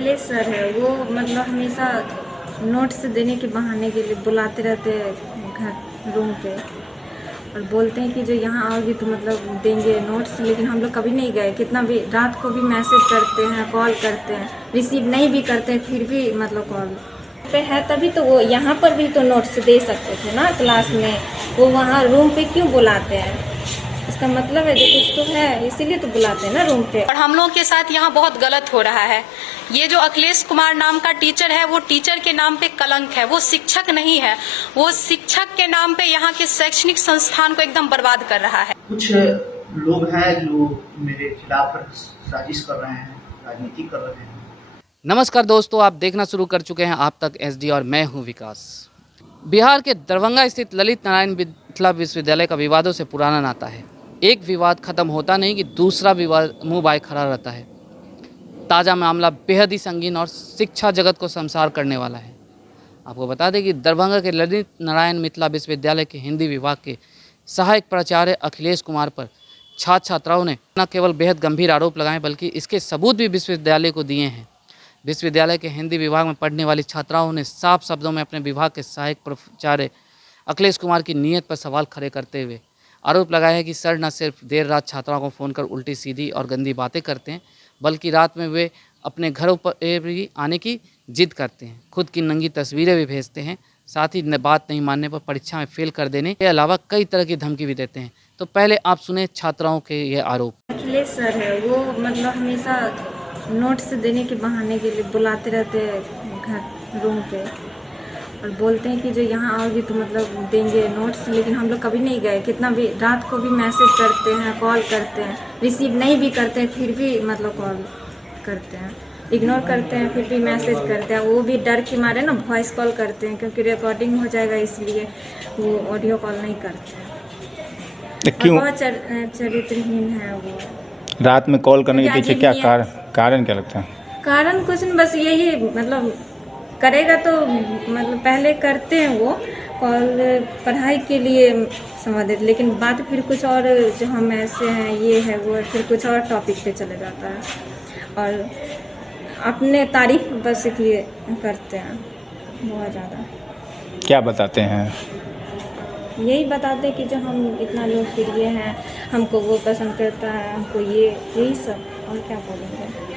Akhilesh sir है वो मतलब हमेशा नोट्स देने के बहाने के लिए बुलाते रहते हैं घर रूम पे और बोलते हैं कि जो यहाँ आओगी तो मतलब देंगे नोट्स, लेकिन हम लोग कभी नहीं गए। कितना भी रात को भी मैसेज करते हैं, कॉल करते हैं, रिसीव नहीं भी करते हैं, फिर भी मतलब कॉल पे है तभी तो वो यहाँ पर भी तो नोट्स दे सकते थे ना क्लास में। वो वहाँ रूम पे क्यों बुलाते हैं? इसका मतलब है जो कुछ तो है, इसीलिए तो बुलाते हैं ना रूम पे। और हम लोगों के साथ यहाँ बहुत गलत हो रहा है। ये जो अखिलेश कुमार नाम का टीचर है वो टीचर के नाम पे कलंक है, वो शिक्षक नहीं है। वो शिक्षक के नाम पे यहाँ के शैक्षणिक संस्थान को एकदम बर्बाद कर रहा है। कुछ लोग हैं जो मेरे खिलाफ साजिश कर रहे हैं, राजनीति कर रहे हैं। नमस्कार दोस्तों, आप देखना शुरू कर चुके हैं आप तक एसडी और मैं हूं विकास। बिहार के दरभंगा स्थित ललित नारायण मिथिला विश्वविद्यालय का विवादों से पुराना नाता है। एक विवाद खत्म होता नहीं कि दूसरा विवाद मुंह बाय खड़ा रहता है। ताज़ा मामला बेहद ही संगीन और शिक्षा जगत को शर्मसार करने वाला है। आपको बता दें कि दरभंगा के ललित नारायण मिथिला विश्वविद्यालय के हिंदी विभाग के सहायक प्राचार्य अखिलेश कुमार पर छात्र छात्राओं ने न केवल बेहद गंभीर आरोप लगाए बल्कि इसके सबूत भी विश्वविद्यालय को दिए हैं। विश्वविद्यालय के हिंदी विभाग में पढ़ने वाली छात्राओं ने साफ शब्दों में अपने विभाग के सहायक प्राचार्य अखिलेश कुमार की नीयत पर सवाल खड़े करते हुए आरोप लगाया है कि सर न सिर्फ देर रात छात्राओं को फ़ोन कर उल्टी सीधी और गंदी बातें करते हैं बल्कि रात में वे अपने घरों पर भी आने की जिद करते हैं, खुद की नंगी तस्वीरें भी भेजते हैं, साथ ही बात नहीं मानने पर परीक्षा में फेल कर देने के अलावा कई तरह की धमकी भी देते हैं। तो पहले आप सुने छात्राओं के ये आरोप। अखिलेश सर है वो मतलब हमेशा नोट्स देने के बहाने के लिए बुलाते रहते हैं घर रूम पे और बोलते हैं कि जो यहाँ आओगी तो मतलब देंगे नोट्स, लेकिन हम लोग कभी नहीं गए। कितना भी रात को भी मैसेज करते हैं, कॉल करते हैं, रिसीव नहीं भी करते हैं, फिर भी मतलब कॉल करते हैं, इग्नोर करते हैं, फिर भी मैसेज करते हैं। वो भी डर के मारे ना वॉइस कॉल करते हैं क्योंकि रिकॉर्डिंग हो जाएगा, इसलिए वो ऑडियो कॉल नहीं करते हैं। क्यों? बहुत चरित्रहीन है वो। रात में कॉल करने के पीछे क्या कारण क्या लगता है? कारण कुछ नहीं, बस यही मतलब करेगा तो मतलब पहले करते हैं वो कॉल पढ़ाई के लिए संबंधित, लेकिन बात फिर कुछ और, जो हम ऐसे हैं ये है वो है, फिर कुछ और टॉपिक पे चले जाता है और अपने तारीफ बस किए करते हैं बहुत ज़्यादा। क्या बताते हैं? यही बताते हैं कि जो हम इतना लोकप्रिय हैं, हमको वो पसंद करता है, हमको ये यही सब, और क्या बोलेंगे।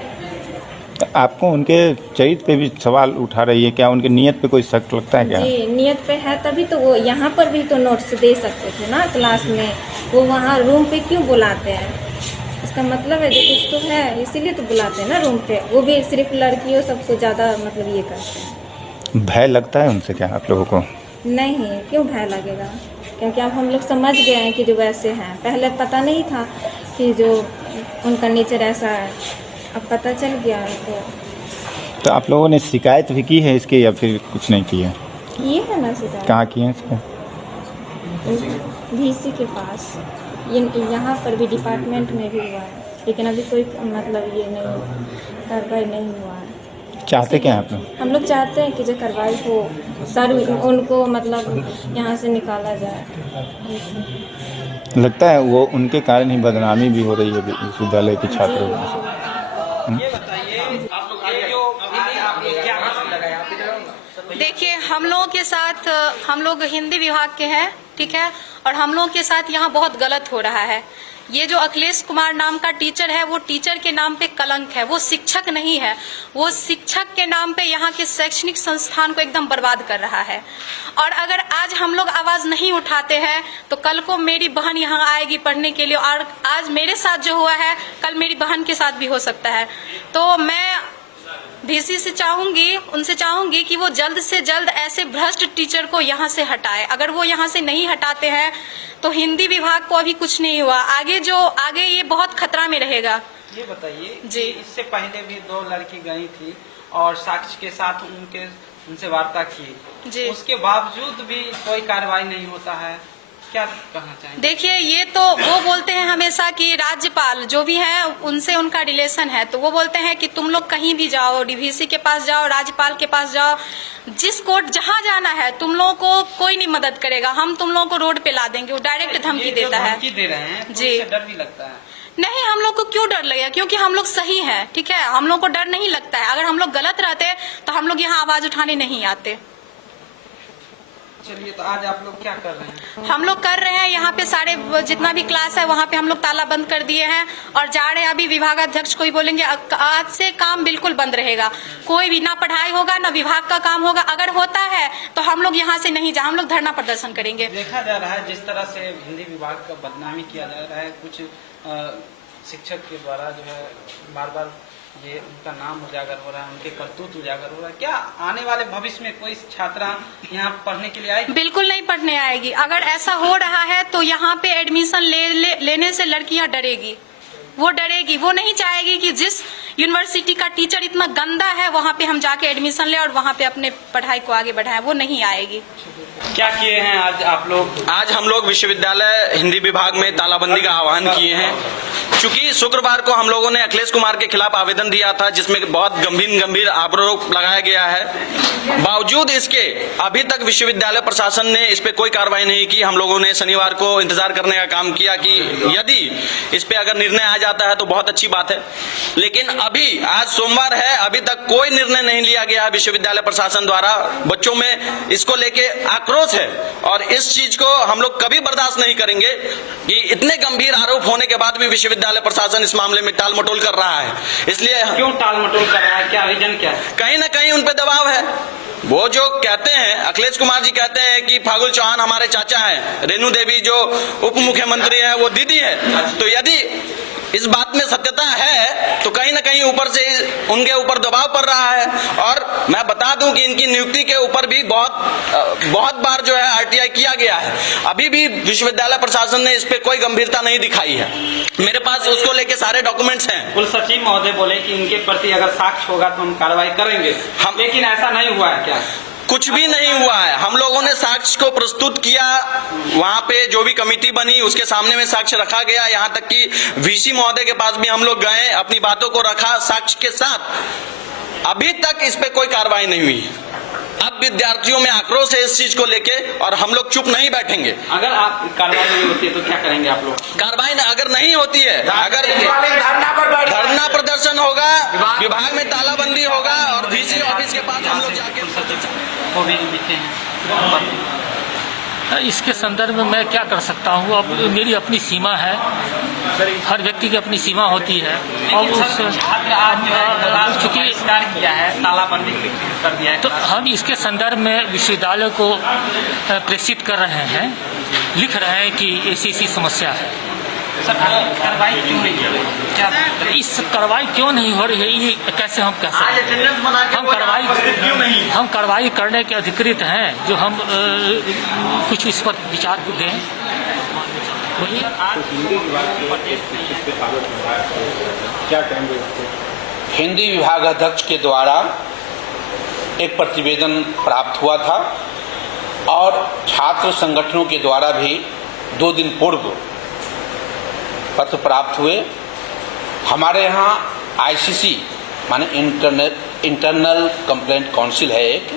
तो आपको उनके चरित्र पे भी सवाल उठा रही है, क्या उनके नियत पे कोई शक लगता है क्या? जी, नियत पे है तभी तो वो यहाँ पर भी तो नोट्स दे सकते थे ना क्लास में। वो वहाँ रूम पे क्यों बुलाते हैं? इसका मतलब है जो कुछ तो है, इसीलिए तो बुलाते हैं ना रूम पे। वो भी सिर्फ लड़कियों सबको ज़्यादा मतलब ये करते हैं। भय लगता है उनसे क्या आप लोगों को? नहीं, क्यों भय लगेगा, क्योंकि अब हम लोग समझ गए हैं कि जो वैसे हैं। पहले पता नहीं था कि जो उनका नेचर ऐसा है, अब पता चल गया है। तो आप लोगों ने शिकायत भी की है इसकी या फिर कुछ नहीं की है? ये है ना शिकायत, कहाँ की है इसका? VC के पास, यहाँ पर भी डिपार्टमेंट में भी हुआ है, लेकिन अभी कोई मतलब ये नहीं, कार्रवाई नहीं हुआ है। चाहते क्या हैं आप लोग? हम लोग चाहते हैं कि जो कार्रवाई हो, सर उनको मतलब यहाँ से निकाला जाए। लगता है वो उनके कारण ही बदनामी भी हो रही है विश्वविद्यालय के छात्रों की। देखिए, हम लोगों के साथ, हम लोग हिंदी विभाग के हैं, ठीक है, और हम लोगों के साथ यहाँ बहुत गलत हो रहा है। ये जो अखिलेश कुमार नाम का टीचर है वो टीचर के नाम पे कलंक है, वो शिक्षक नहीं है। वो शिक्षक के नाम पे यहाँ के शैक्षणिक संस्थान को एकदम बर्बाद कर रहा है। और अगर आज हम लोग आवाज नहीं उठाते हैं तो कल को मेरी बहन यहाँ आएगी पढ़ने के लिए, और आज मेरे साथ जो हुआ है कल मेरी बहन के साथ भी हो सकता है। तो मैं VC से उनसे चाहूंगी कि वो जल्द से जल्द ऐसे भ्रष्ट टीचर को यहाँ से हटाए। अगर वो यहाँ से नहीं हटाते हैं तो हिंदी विभाग को अभी कुछ नहीं हुआ, आगे ये बहुत खतरा में रहेगा। ये बताइए जी, इससे पहले भी 2 लड़की गई थी और साक्ष्य के साथ उनसे वार्ता की जी, उसके बावजूद भी कोई कार्रवाई नहीं होता है, क्या कहना चाहेंगे? देखिए, ये तो वो बोलते हैं हमेशा कि राज्यपाल जो भी है उनसे उनका रिलेशन है, तो वो बोलते हैं कि तुम लोग कहीं भी जाओ, DVC के पास जाओ, राज्यपाल के पास जाओ, जिस कोर्ट जहां जाना है तुम लोगों को कोई नहीं मदद करेगा, हम तुम लोगों को रोड पे ला देंगे। वो डायरेक्ट धमकी देता है। धमकी दे रहे हैं तो जी, इससे डर भी लगता है। नहीं, हम लोग को क्यों डर लगेगा, क्योंकि हम लोग सही हैं, ठीक है, हम लोग को डर नहीं लगता है। अगर हम लोग गलत रहते तो हम लोग यहाँ आवाज उठाने नहीं आते। चलिए, तो आज आप लोग क्या कर रहे हैं? हम लोग कर रहे हैं यहाँ पे सारे जितना भी क्लास है वहाँ पे हम लोग ताला बंद कर दिए हैं और जा रहे हैं। अभी विभागाध्यक्ष को ही बोलेंगे आज से काम बिल्कुल बंद रहेगा, कोई भी ना पढ़ाई होगा ना विभाग का काम होगा। अगर होता है तो हम लोग यहाँ से नहीं हम लोग धरना प्रदर्शन करेंगे। देखा जा रहा है जिस तरह से हिंदी विभाग का बदनामी किया जा रहा है, कुछ शिक्षक के द्वारा जो है बार बार ये उनका नाम उजागर हो रहा है, उनके करतूत उजागर हो रहा है। क्या आने वाले भविष्य में कोई छात्रा यहाँ पढ़ने के लिए आएगी? बिल्कुल नहीं पढ़ने आएगी। अगर ऐसा हो रहा है तो यहाँ पे एडमिशन लेने से लड़कियां डरेगी, वो डरेगी, वो नहीं चाहेगी कि जिस यूनिवर्सिटी का टीचर इतना गंदा है वहाँ पे हम जाके एडमिशन ले और वहाँ पे अपने पढ़ाई को आगे बढ़ाएं, वो नहीं आएगी। क्या किए हैं आज आप लोग? आज हम लोग विश्वविद्यालय हिंदी विभाग में तालाबंदी का आह्वान किए हैं। चूंकि शुक्रवार को हम लोगों ने अखिलेश कुमार के खिलाफ आवेदन दिया था जिसमें बहुत गंभीर आरोप लगाया गया है। बावजूद इसके अभी तक विश्वविद्यालय प्रशासन ने इस पे कोई कार्रवाई नहीं की। हम लोगों ने शनिवार को इंतजार करने का काम किया कि यदि इस पे अगर निर्णय आ जाता है तो बहुत अच्छी बात है, लेकिन अभी आज सोमवार है, अभी तक कोई निर्णय नहीं लिया गया विश्वविद्यालय प्रशासन द्वारा। बच्चों में इसको लेके आक्रोश है और इस चीज को हम लोग कभी बर्दाश्त नहीं करेंगे कि इतने गंभीर आरोप होने के बाद भी विश्वविद्यालय प्रशासन इस मामले में टाल मटोल कर रहा है। इसलिए क्यों टाल मटोल कर रहा है, क्या रीजन क्या है? कहीं ना कहीं उन पे दबाव है। वो जो कहते हैं, अखिलेश कुमार जी कहते हैं कि फागुल चौहान हमारे चाचा हैं, रेणु देवी जो उप मुख्यमंत्री हैं वो दीदी है। तो यदि इस बात में सत्यता है तो कहीं ना कहीं ऊपर से उनके ऊपर दबाव पड़ रहा है। और मैं बता दूं कि इनकी नियुक्ति के ऊपर भी बहुत बार जो है आरटीआई किया गया है, अभी भी विश्वविद्यालय प्रशासन ने इस पे कोई गंभीरता नहीं दिखाई है। मेरे पास उसको लेके सारे डॉक्यूमेंट्स हैं। कुल सचिव महोदय बोले कि इनके प्रति अगर साक्ष्य होगा तो हम कार्रवाई करेंगे, लेकिन ऐसा नहीं हुआ है। क्या कुछ भी नहीं हुआ है? हम लोगों ने साक्ष्य को प्रस्तुत किया, वहां पे जो भी कमेटी बनी उसके सामने में साक्ष्य रखा गया। यहाँ तक कि वीसी महोदय के पास भी हम लोग गए, अपनी बातों को रखा साक्ष्य के साथ। अभी तक इस पे कोई कार्रवाई नहीं हुई। अब विद्यार्थियों में आक्रोश है इस चीज को लेके और हम लोग चुप नहीं बैठेंगे। अगर आप कार्रवाई नहीं होती है तो क्या करेंगे आप लोग? कार्रवाई अगर नहीं होती है, अगर धरना प्रदर्शन होगा, विभाग में तालाबंदी होगा और वीसी ऑफिस के पास हम लोग जाके वो भी लिखे हैं। इसके संदर्भ में मैं क्या कर सकता हूँ? अब मेरी अपनी सीमा है, हर व्यक्ति की अपनी सीमा होती है। और चूँकि किया है, तालाबंदी कर दिया है, तो हम इसके संदर्भ में विश्वविद्यालय को प्रेषित कर रहे हैं, लिख रहे हैं कि ऐसी समस्या है। सर, कार्रवाई क्यों नहीं हो रही? क्या इस कार्रवाई क्यों नहीं हो रही है, ये कैसे हम कह सकते हैं? हम कार्रवाई करने के अधिकृत हैं, जो हम कुछ इस पर विचार दें। हिंदी विभागाध्यक्ष के द्वारा एक प्रतिवेदन प्राप्त हुआ था और छात्र संगठनों के द्वारा भी 2 दिन पूर्व पत्र प्राप्त हुए। हमारे यहाँ आईसीसी माने इंटरनल कंप्लेंट काउंसिल है एक,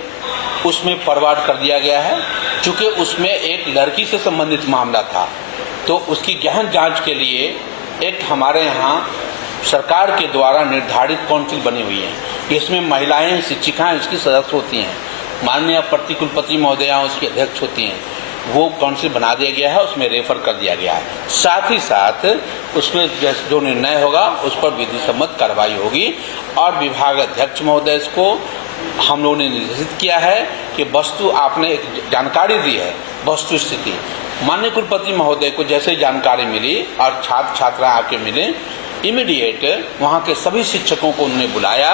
उसमें फॉरवर्ड कर दिया गया है। चूँकि उसमें एक लड़की से संबंधित मामला था तो उसकी गहन जांच के लिए एक हमारे यहाँ सरकार के द्वारा निर्धारित काउंसिल बनी हुई है। इसमें महिलाएं शिक्षिकाएं इसकी सदस्य होती हैं, माननीय प्रतिकुलपति महोदया उसकी अध्यक्ष होती हैं। वो काउंसिल बना दिया गया है, उसमें रेफर कर दिया गया है। साथ ही साथ उसमें जो निर्णय होगा उस पर विधि सम्मत कार्रवाई होगी। और विभाग अध्यक्ष महोदय को हम लोगों ने निर्देशित किया है कि वस्तु आपने एक जानकारी दी है, वस्तु स्थिति माननीय कुलपति महोदय को जैसे जानकारी मिली और छात्र छात्रा आके मिले, इमीडिएट वहाँ के सभी शिक्षकों को उन्होंने बुलाया,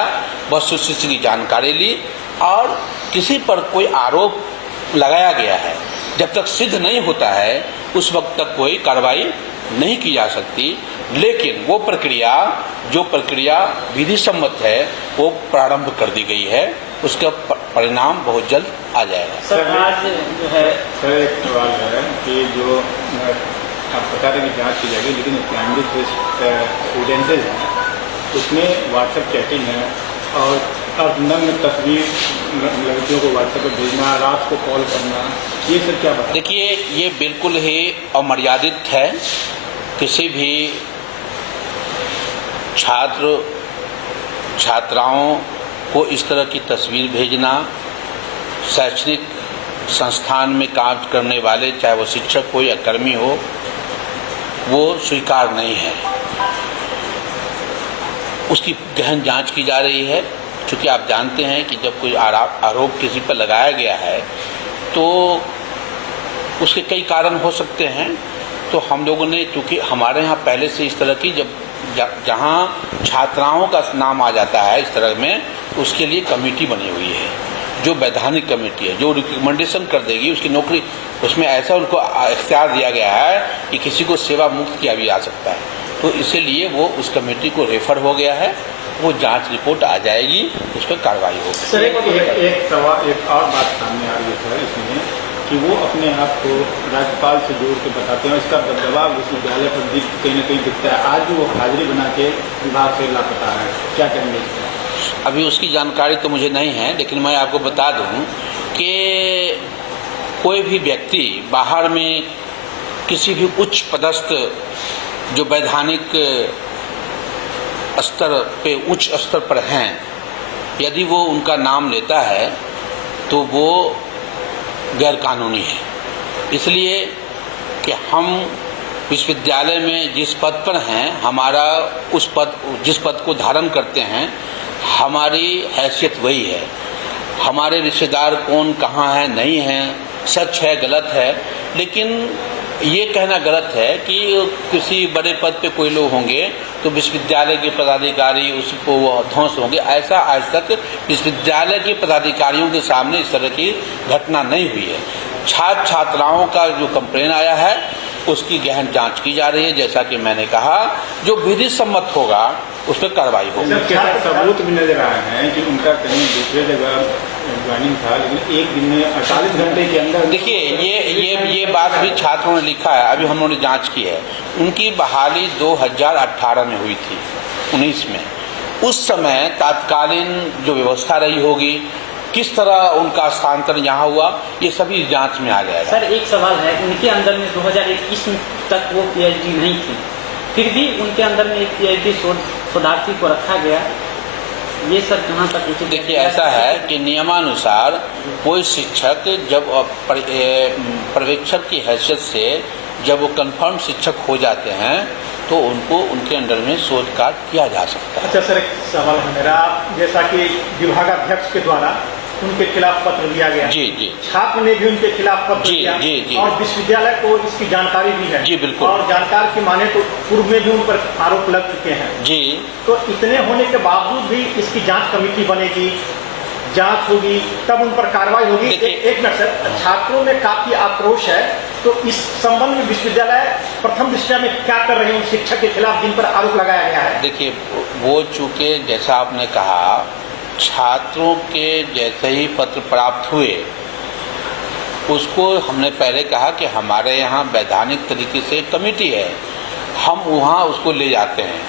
वस्तु स्थिति की जानकारी ली और किसी पर कोई आरोप लगाया गया है जब तक सिद्ध नहीं होता है उस वक्त तक कोई कार्रवाई नहीं की जा सकती। लेकिन वो प्रक्रिया जो प्रक्रिया विधि सम्मत है वो प्रारंभ कर दी गई है, उसका परिणाम बहुत जल्द आ जाएगा। सर, आज जो है सर एक सवाल है कि जो आप बता रहे हैं जाँच की जाएगी, लेकिन प्राइमरी स्टूडेंट्स हैं उसमें व्हाट्सएप चैटिंग है और नग्न तस्वीर लड़कियों को व्हाट्सएप पर भेजना, रात को कॉल करना, ये सब क्या बता? देखिए, ये बिल्कुल ही अमर्यादित है। किसी भी छात्र छात्राओं को इस तरह की तस्वीर भेजना शैक्षणिक संस्थान में काम करने वाले, चाहे वो शिक्षक हो या कर्मी हो, वो स्वीकार नहीं है। उसकी गहन जांच की जा रही है, क्योंकि आप जानते हैं कि जब कोई आरोप किसी पर लगाया गया है तो उसके कई कारण हो सकते हैं। तो हम लोगों ने, क्योंकि हमारे यहाँ पहले से इस तरह की जहाँ छात्राओं का नाम आ जाता है इस तरह में, उसके लिए कमेटी बनी हुई है, जो वैधानिक कमेटी है, जो रिकमेंडेशन कर देगी उसकी नौकरी। उसमें ऐसा उनको इख्तियार दिया गया है कि किसी को सेवा मुक्त किया भी जा सकता है। तो इसीलिए वो उस कमेटी को रेफर हो गया है, वो जांच रिपोर्ट आ जाएगी, उस पर कार्रवाई होगी। सर एक सवाल, एक और बात सामने आ रही है सर इसमें कि वो अपने आप को राज्यपाल से जोड़ के बताते हैं, इसका दबाव विश्वविद्यालय पर कहीं न कहीं दिखता है। आज वो हाजिरी बना के विभाग से लापता है, क्या कहेंगे इसका? अभी उसकी जानकारी तो मुझे नहीं है, लेकिन मैं आपको बता दूं कि कोई भी व्यक्ति बाहर में किसी भी उच्च पदस्थ जो वैधानिक स्तर पे, उच्च स्तर पर हैं, यदि वो उनका नाम लेता है तो वो गैरकानूनी है। इसलिए कि हम विश्वविद्यालय में जिस पद पर हैं, हमारा जिस पद को धारण करते हैं, हमारी हैसियत वही है। हमारे रिश्तेदार कौन कहाँ है, नहीं है, सच है गलत है, लेकिन ये कहना गलत है कि किसी बड़े पद पे कोई लोग होंगे तो विश्वविद्यालय के पदाधिकारी उसको ध्वंस होंगे। ऐसा आज तक विश्वविद्यालय के पदाधिकारियों के सामने इस तरह की घटना नहीं हुई है। छात्र छात्राओं का जो कंप्लेन आया है उसकी गहन जांच की जा रही है। जैसा कि मैंने कहा, जो विधि सम्मत होगा उस पर कार्रवाई होगी। सबूत भी नजर आए हैं कि उनका कहीं दूसरे जगह ज्वाइनिंग था, लेकिन एक दिन में 48 घंटे के अंदर। देखिए, ये बात भी छात्रों ने लिखा है, अभी हम लोगों ने जांच की है। उनकी बहाली 2018 में हुई थी, 19 में। उस समय तत्कालीन जो व्यवस्था रही होगी, किस तरह उनका स्थानांतरण यहाँ हुआ, ये सभी जांच में आ जाएगा। सर एक सवाल है, उनके अंदर में 2021 तक वो पीएचडी नहीं थी, फिर भी उनके अंदर में एक पीएचडी शोधार्थी को रखा गया, ये सर कहाँ तक उचित? देखिए, ऐसा है कि नियमानुसार कोई शिक्षक जब पर्यवेक्षक की हैसियत से जब वो कंफर्म शिक्षक हो जाते हैं तो उनको उनके अंडर में शोध कार्य किया जा सकता है। अच्छा सर, एक सवाल है मेरा, जैसा कि विभागाध्यक्ष के द्वारा उनके खिलाफ पत्र दिया गया, जी जी, छात्र ने भी उनके खिलाफ पत्र दिया, जी जी, और विश्वविद्यालय को इसकी जानकारी भी है, जी बिल्कुल, और जानकार की माने तो पूर्व में भी उन पर आरोप लग चुके हैं जी। तो इतने होने के बावजूद भी इसकी जांच कमेटी बनेगी, जांच होगी, तब उन पर कार्रवाई होगी। एक मिनट सर, छात्रों में काफी आक्रोश है, तो इस संबंध में विश्वविद्यालय प्रथम दृष्टया में क्या कर रहे हैं उन शिक्षक के खिलाफ जिन पर आरोप लगाया गया है? देखिए, वो चूंकि जैसा आपने कहा, छात्रों के जैसे ही पत्र प्राप्त हुए, उसको हमने पहले कहा कि हमारे यहाँ वैधानिक तरीके से कमेटी है, हम वहाँ उसको ले जाते हैं।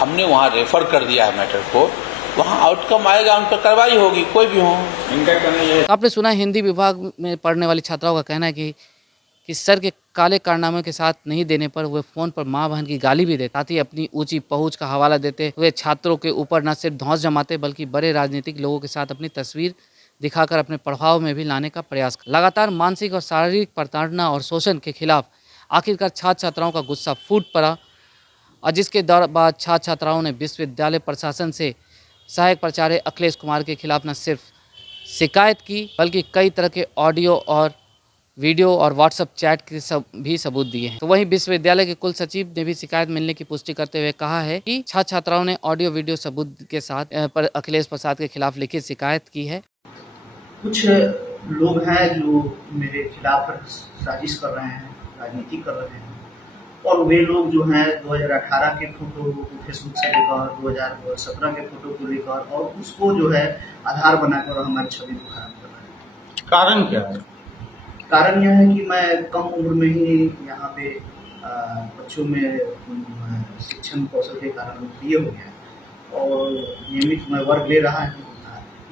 हमने वहाँ रेफर कर दिया है मैटर को, वहाँ आउटकम आएगा, उन पर कार्रवाई होगी, कोई भी हो। इनका कहना ये, आपने सुना हिंदी विभाग में पढ़ने वाली छात्राओं का कहना है कि सर के काले कारनामे के साथ नहीं देने पर वे फ़ोन पर माँ बहन की गाली भी देते, साथ ही अपनी ऊंची पहुंच का हवाला देते हुए छात्रों के ऊपर न सिर्फ धौंस जमाते बल्कि बड़े राजनीतिक लोगों के साथ अपनी तस्वीर दिखाकर अपने प्रभाव में भी लाने का प्रयास कर। लगातार मानसिक और शारीरिक प्रताड़ना और शोषण के खिलाफ आखिरकार छात्र छात्राओं का गुस्सा फूट पड़ा, और जिसके बाद छात्र छात्राओं ने विश्वविद्यालय प्रशासन से सहायक प्राचार्य अखिलेश कुमार के खिलाफ न सिर्फ शिकायत की बल्कि कई तरह के ऑडियो और वीडियो और व्हाट्सएप चैट के भी सबूत दिए हैं। तो वहीं विश्वविद्यालय के कुल सचिव ने भी शिकायत मिलने की पुष्टि करते हुए कहा है कि छात्र छात्राओं ने ऑडियो वीडियो सबूत के साथ पर अखिलेश प्रसाद के खिलाफ लिखित शिकायत की है। कुछ लोग हैं जो मेरे खिलाफ साजिश कर रहे हैं, राजनीति कर रहे हैं, और वे लोग जो हैं 2018 के फोटो को फेसबुक से लेकर 2017 के फोटो को लेकर और उसको जो है आधार बनाकर हमारी छवि को खराब कर रहे हैं। कारण क्या है? कारण यह है कि मैं कम उम्र में ही यहाँ पे बच्चों में शिक्षण कौशल के कारण लोकप्रिय हो गया और नियमित मैं वर्ग ले रहा है।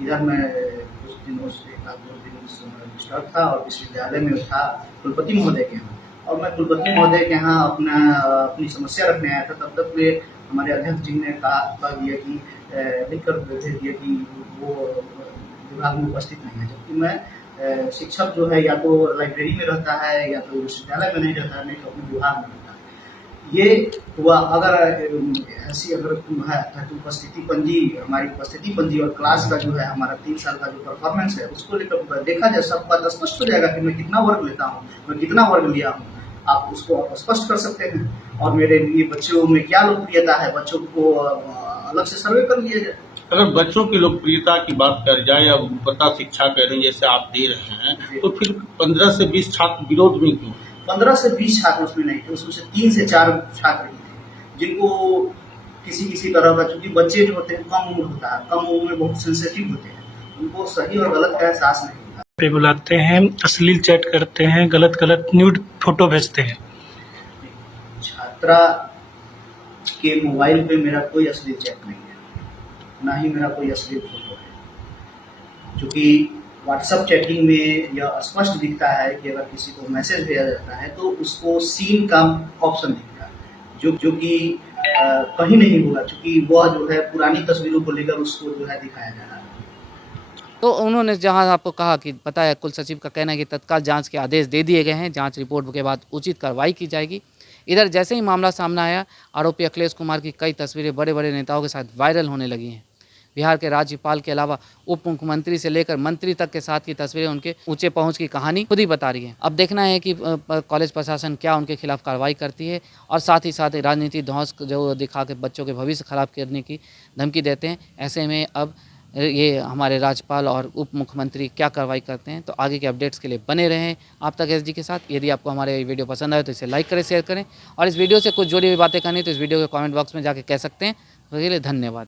इधर मैं कुछ दिनों से 1-2 दिन डिस्टर्ब था और विश्वविद्यालय में था कुलपति महोदय के यहाँ, और मैं कुलपति महोदय के यहाँ अपनी समस्या रखने आया था। तब तक वे हमारे अध्यक्ष जी ने कह दिया कि लिख कर भेज दिया कि वो विभाग में उपस्थित नहीं है, जबकि मैं शिक्षक जो है या तो लाइब्रेरी में रहता है या तो विश्वविद्यालय में नहीं रहता है, नहीं तो अपने विभाग में रहता है। ये हुआ अगर ऐसी अगर है तो उपस्थिति पंजी, हमारी उपस्थिति पंजी और क्लास का जो है हमारा 3 साल का जो परफॉर्मेंस है उसको लेकर देखा जाए, सब बात स्पष्ट हो जाएगा कि मैं कितना वर्ग लेता हूँ, मैं कितना वर्ग लिया हूँ। आप उसको आप स्पष्ट कर सकते हैं। और मेरे लिए बच्चों में क्या लोकप्रियता है, बच्चों को अलग से सर्वे कर लिया जाए। अगर बच्चों की लोकप्रियता की बात कर जाए या गुणवत्ता शिक्षा कह रहे हैं जैसे आप दे रहे हैं, तो फिर 15 से 20 छात्र विरोध में क्यों? 15 से 20 छात्र उसमें नहीं थे, उसमें से 3 से 4 छात्र ही थे जिनको किसी तरह का, क्योंकि बच्चे जो होते हैं कम उम्र होता है, कम उम्र में बहुत सेंसिटिव होते हैं, उनको सही और गलत का एहसास नहीं होता। पे बुलाते हैं, अश्लील चैट करते हैं, गलत न्यूड फोटो भेजते हैं। छात्रा के मोबाइल पे मेरा कोई अश्लील चैट नहीं है, ना ही मेरा कोई अश्लील फोटो है, क्योंकि व्हाट्सएप चैटिंग में यह स्पष्ट दिखता है कि अगर किसी को मैसेज भेजा जाता है तो उसको सीन का ऑप्शन दिखता है, जो कि कहीं नहीं होगा, क्योंकि वह जो है पुरानी तस्वीरों को लेकर उसको जो है दिखाया जा रहा है। तो उन्होंने जहां आपको कहा कि पता है, कुल सचिव का कहना है कि तत्काल जांच के आदेश दे दिए गए हैं, जांच रिपोर्ट के बाद उचित कार्रवाई की जाएगी। इधर जैसे ही मामला सामने आया, आरोपी अखिलेश कुमार की कई तस्वीरें बड़े बड़े नेताओं के साथ वायरल होने लगी हैं। बिहार के राज्यपाल के अलावा उप मुख्यमंत्री से लेकर मंत्री तक के साथ की तस्वीरें उनके ऊंचे पहुंच की कहानी खुद ही बता रही है। अब देखना है कि कॉलेज प्रशासन क्या उनके खिलाफ कार्रवाई करती है, और साथ ही साथ राजनीति ध्वंस जो दिखा के बच्चों के भविष्य खराब करने की धमकी देते हैं। ऐसे में अब ये हमारे राज्यपाल और उप मुख्यमंत्री क्या कार्रवाई करते हैं। तो आगे के अपडेट्स के लिए बने रहें आप तक एसडी के साथ। यदि आपको हमारे वीडियो पसंद आए तो इसे लाइक करें, शेयर करें, और इस वीडियो से कुछ जुड़ी हुई बातें करनी तो इस वीडियो के कमेंट बॉक्स में जाके कह सकते हैं। उसके लिए धन्यवाद।